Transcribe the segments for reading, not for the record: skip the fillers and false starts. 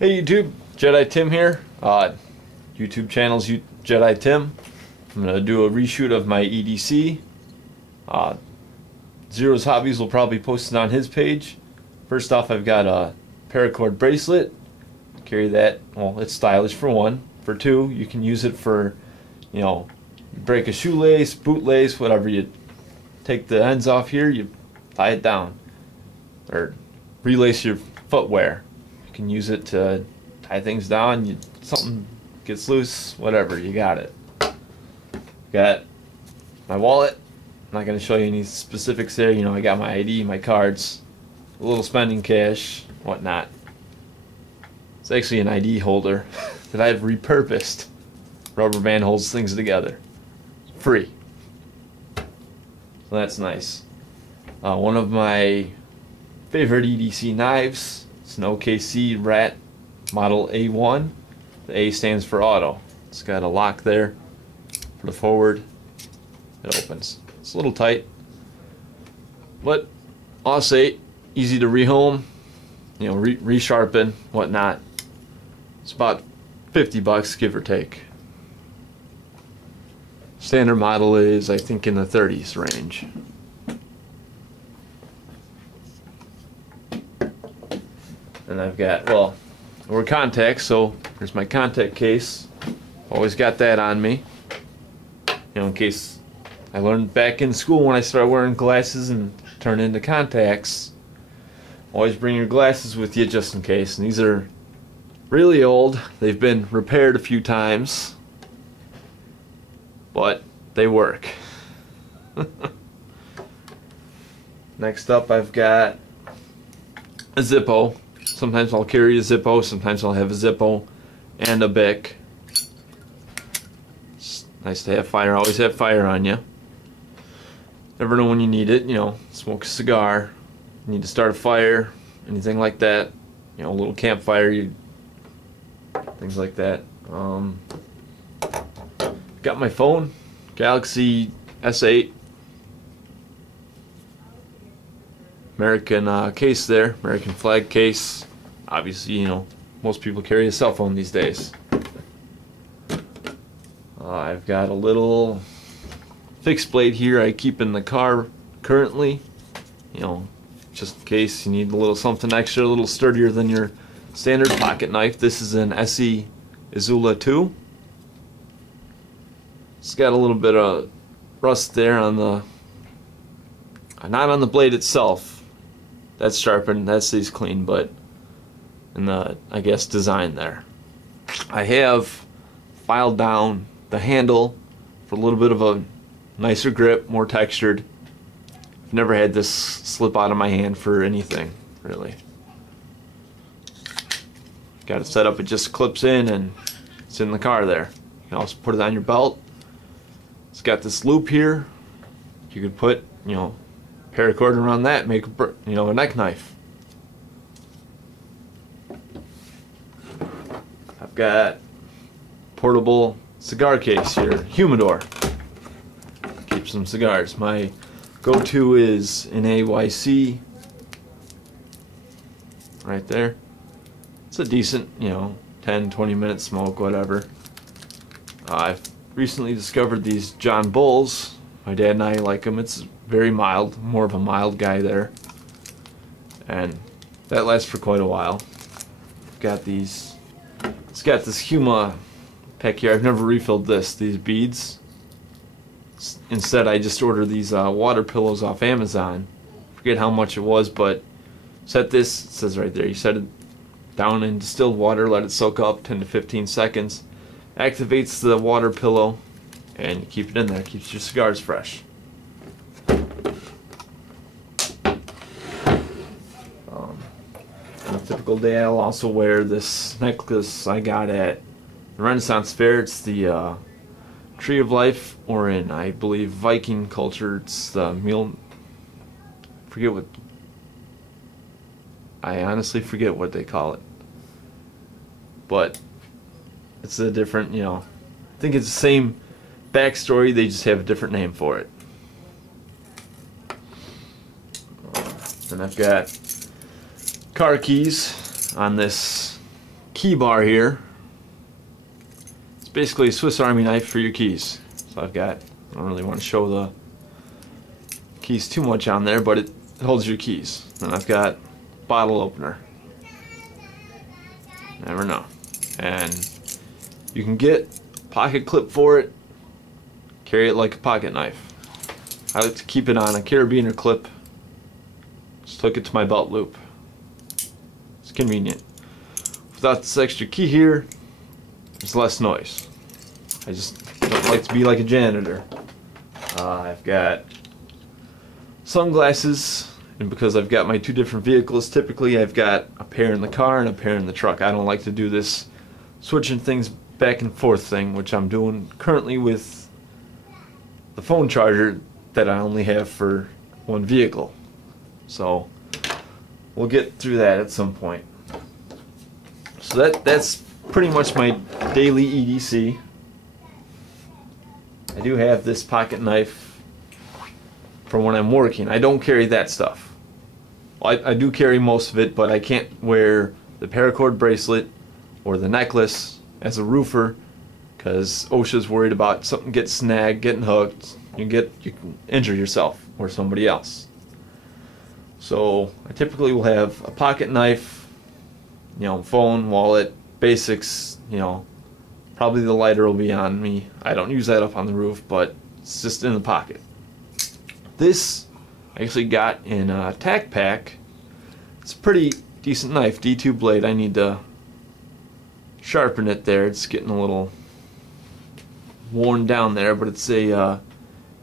Hey YouTube, Jedi Tim here. YouTube channel's Jedi Tim. I'm going to do a reshoot of my EDC. Zero's Hobbies will probably post it on his page. First off, I've got a paracord bracelet. Carry that, well, it's stylish for one. For two, you can use it for, you know, break a shoelace, bootlace, whatever. You take the ends off here, you tie it down. Or relace your footwear. You can use it to tie things down. Something gets loose, whatever, you got it. Got my wallet. I'm not going to show you any specifics there. You know, I got my ID, my cards, a little spending cash, whatnot. It's actually an ID holder that I've repurposed. Rubber band holds things together. Free. So that's nice. One of my favorite EDC knives. It's an OKC Rat Model A1. The A stands for auto. It's got a lock there for the forward. It opens. It's a little tight, but AUS-8, easy to rehome, you know, resharpen, whatnot. It's about 50 bucks, give or take. Standard model is, I think, in the 30s range. And I've got, well, we're contacts, so here's my contact case. Always got that on me, you know, in case. I learned back in school when I started wearing glasses and turned into contacts. Always bring your glasses with you just in case. And these are really old. They've been repaired a few times, but they work. Next up, I've got a Zippo. Sometimes I'll carry a Zippo, sometimes I'll have a Zippo and a Bic. It's nice to have fire, always have fire on you. Never know when you need it, you know, smoke a cigar, you need to start a fire, anything like that. You know, a little campfire, things like that. Got my phone, Galaxy S8. American case there, American flag case. Obviously, you know, most people carry a cell phone these days. I've got a little fixed blade here I keep in the car currently, you know, just in case you need a little something extra, a little sturdier than your standard pocket knife. This is an SE Izula 2. It's got a little bit of rust there on the, not on the blade itself. That's sharpened, that stays clean, but in the, I guess, design there. I have filed down the handle for a little bit of a nicer grip, more textured. I've never had this slip out of my hand for anything, really. Got it set up, it just clips in and it's in the car there. You can also put it on your belt. It's got this loop here. You could put, you know, paracord around that, make a, you know, a neck knife. I've got portable cigar case here, humidor. Keep some cigars. My go-to is an AYC right there. It's a decent, you know, 10-20 minute smoke, whatever. I've recently discovered these John Bulls. My dad and I like them. It's very mild, more of a mild guy there, and that lasts for quite a while. Got these, it's got this Huma pack here. I've never refilled these beads. Instead, I just ordered these water pillows off Amazon. Forget how much it was, but set this, it says right there, you set it down in distilled water, let it soak up 10 to 15 seconds, activates the water pillow, and you keep it in there. Keeps your cigars fresh. On a typical day, I'll also wear this necklace I got at the Renaissance Fair. It's the Tree of Life, or in, I believe, Viking culture, it's the I honestly forget what they call it. But it's a different, you know, I think it's the same backstory, they just have a different name for it. And I've got car keys on this key bar here. It's basically a Swiss Army knife for your keys. So I don't really want to show the keys too much on there, but it holds your keys. And I've got bottle opener. Never know. And you can get a pocket clip for it. Carry it like a pocket knife. I like to keep it on a carabiner clip. Just hook it to my belt loop. It's convenient. Without this extra key here, there's less noise. I just don't like to be like a janitor. I've got sunglasses, and because I've got my two different vehicles, typically I've got a pair in the car and a pair in the truck. I don't like to do this switching things back and forth thing, which I'm doing currently with the phone charger that I only have for one vehicle. So we'll get through that at some point. So that's pretty much my daily EDC. I do have this pocket knife for when I'm working. I don't carry that stuff. I do carry most of it, but I can't wear the paracord bracelet or the necklace as a roofer because OSHA's worried about something gets snagged, getting hooked. You can injure yourself or somebody else. So I typically will have a pocket knife, phone, wallet, basics, probably the lighter will be on me. I don't use that up on the roof, but it's just in the pocket. This I actually got in a tack pack. It's a pretty decent knife, D2 blade. I need to sharpen it there. It's getting a little worn down there, but it's a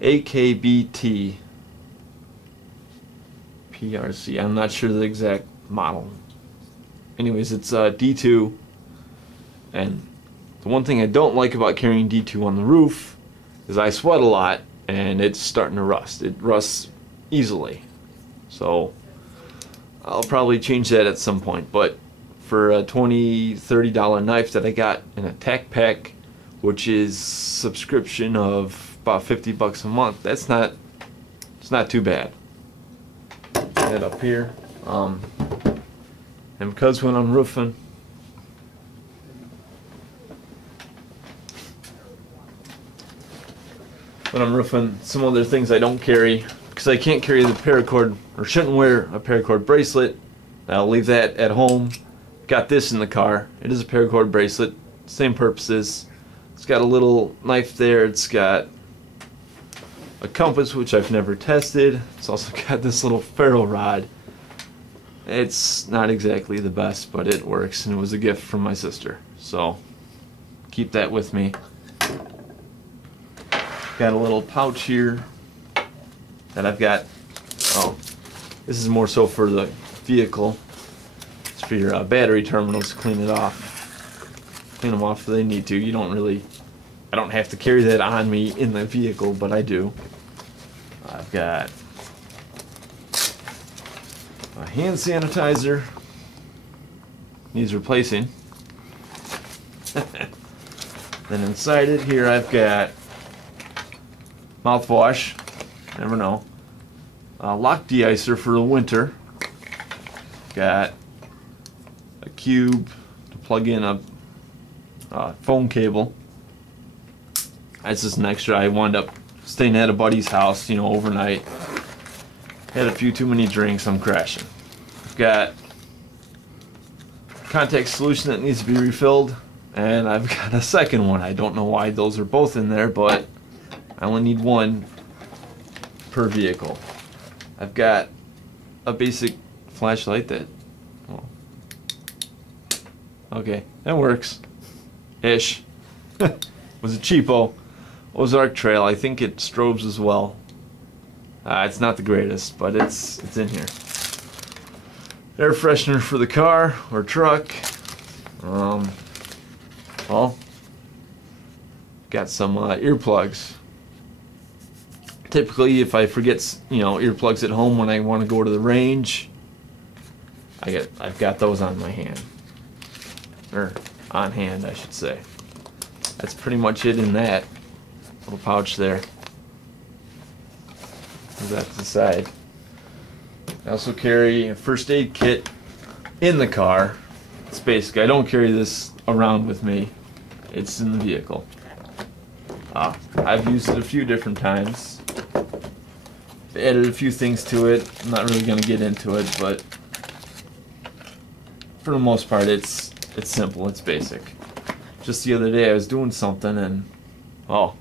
AKBT PRC. I'm not sure the exact model. Anyways, it's D2, and the one thing I don't like about carrying D2 on the roof is I sweat a lot and it's starting to rust. It rusts easily. So I'll probably change that at some point, but for a $20-$30 knife that I got in a tack pack, which is subscription of about $50 a month, it's not too bad. That up here, and because when I'm roofing, some other things I don't carry because I can't carry the paracord, or shouldn't wear a paracord bracelet. I'll leave that at home. Got this in the car. It is a paracord bracelet, same purposes. It's got a little knife there. It's got a compass, which I've never tested. It's also got this little ferro rod. It's not exactly the best, but it works, and it was a gift from my sister. So keep that with me. Got a little pouch here that I've got. Oh, this is more so for the vehicle. It's for your battery terminals. Clean it off. Clean them off if they need to. I don't have to carry that on me in the vehicle, but I do. I've got a hand sanitizer. Needs replacing. Then inside it here I've got mouthwash. Never know. Lock de-icer for the winter. Got a cube to plug in a phone cable. That's just an extra. I wound up staying at a buddy's house, overnight. Had a few too many drinks, I'm crashing. I've got contact solution that needs to be refilled, and I've got a second one. I don't know why those are both in there, but I only need one per vehicle. I've got a basic flashlight that, okay, that works. Ish. Was a cheapo. Ozark Trail. I think it strobes as well. It's not the greatest, but it's in here. Air freshener for the car or truck. Well, got some earplugs. Typically, if I forget, earplugs at home when I want to go to the range, I've got those on my hand, or on hand, I should say. That's pretty much it in that little pouch there. Put that to the side. I also carry a first aid kit in the car. It's basic. I don't carry this around with me. It's in the vehicle. I've used it a few different times. Added a few things to it. I'm not really going to get into it, but for the most part, it's simple. It's basic. Just the other day, I was doing something and got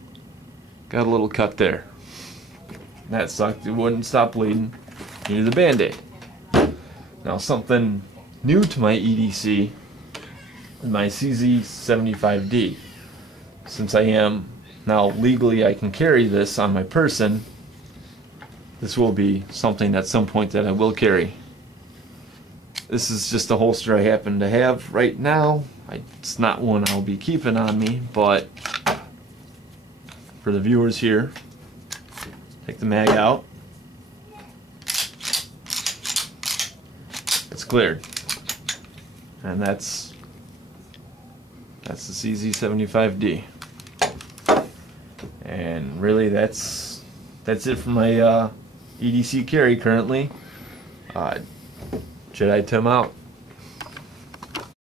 a little cut there. That sucked. It wouldn't stop bleeding. Needed a Band-Aid. Now something new to my EDC is my CZ75D. Since I am now legally, I can carry this on my person. This will be something at some point that I will carry. This is just a holster I happen to have right now. It's not one I'll be keeping on me, but for the viewers here, take the mag out. It's cleared. And that's the CZ75D. And really that's it for my EDC carry currently. Jedi Tim out.